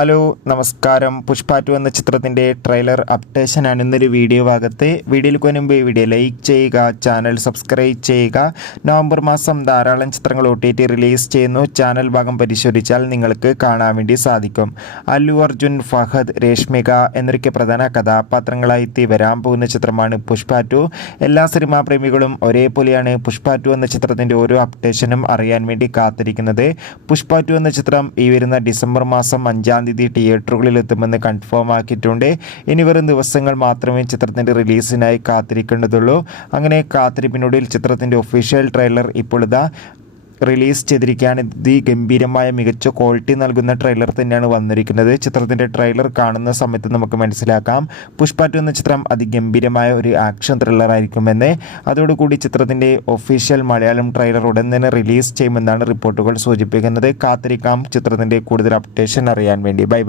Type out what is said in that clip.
Hello നമസ്കാരം. പുഷ്പ 2 എന്ന ചിത്രത്തിൻ്റെ ട്രെയിലർ അപ്ഡേഷനാണ് ഇന്നൊരു വീഡിയോ ഭാഗത്ത്. വീഡിയോയിൽ മുൻപ് വീഡിയോ ലൈക്ക് ചെയ്യുക, ചാനൽ സബ്സ്ക്രൈബ് ചെയ്യുക. നവംബർ മാസം ധാരാളം ചിത്രങ്ങൾ OTT റിലീസ് ചെയ്യുന്നു. ചാനൽ ഭാഗം പരിശോധിച്ചാൽ നിങ്ങൾക്ക് കാണാൻ വേണ്ടി സാധിക്കും. അല്ലു അർജുൻ, ഫഹദ്, രേഷ്മിക എന്നൊക്കെ പ്രധാന കഥാപാത്രങ്ങളായി എത്തി വരാൻ പോകുന്ന ചിത്രമാണ് പുഷ്പ 2. എല്ലാ സിനിമാ പ്രേമികളും ഒരേപോലെയാണ് പുഷ്പ 2 എന്ന ചിത്രത്തിൻ്റെ ഓരോ അപ്ഡേഷനും അറിയാൻ വേണ്ടി കാത്തിരിക്കുന്നത്. പുഷ്പ 2 എന്ന ചിത്രം ഈ വരുന്ന ഡിസംബർ മാസം 5 തിയേറ്ററുകളിൽ എത്തുമെന്ന് കൺഫേം ആക്കിയിട്ടുണ്ട്. ഇനി വരും ദിവസങ്ങൾ മാത്രമേ ചിത്രത്തിൻ്റെ റിലീസിനായി കാത്തിരിക്കേണ്ടതുള്ളൂ. അങ്ങനെ കാത്തിരിപ്പിനൊടുവിൽ ചിത്രത്തിൻ്റെ ഒഫീഷ്യൽ ട്രെയിലർ ഇപ്പോൾ റിലീസ് ചെയ്തിരിക്കുകയാണ്. ഗംഭീരമായ മികച്ച ക്വാളിറ്റി നൽകുന്ന ട്രെയിലർ തന്നെയാണ് വന്നിരിക്കുന്നത്. ചിത്രത്തിൻ്റെ ട്രെയിലർ കാണുന്ന സമയത്ത് നമുക്ക് മനസ്സിലാക്കാം പുഷ്പ 2 എന്ന ചിത്രം അതിഗംഭീരമായ ഒരു ആക്ഷൻ ത്രില്ലർ ആയിരിക്കുമെന്ന്. അതോടുകൂടി ചിത്രത്തിൻ്റെ ഒഫീഷ്യൽ മലയാളം ട്രെയിലർ ഉടൻ തന്നെ റിലീസ് ചെയ്യുമെന്നാണ് റിപ്പോർട്ടുകൾ സൂചിപ്പിക്കുന്നത്. കാത്തിരിക്കാം ചിത്രത്തിൻ്റെ കൂടുതൽ അപ്ഡേഷൻ അറിയാൻ വേണ്ടി. ബൈ.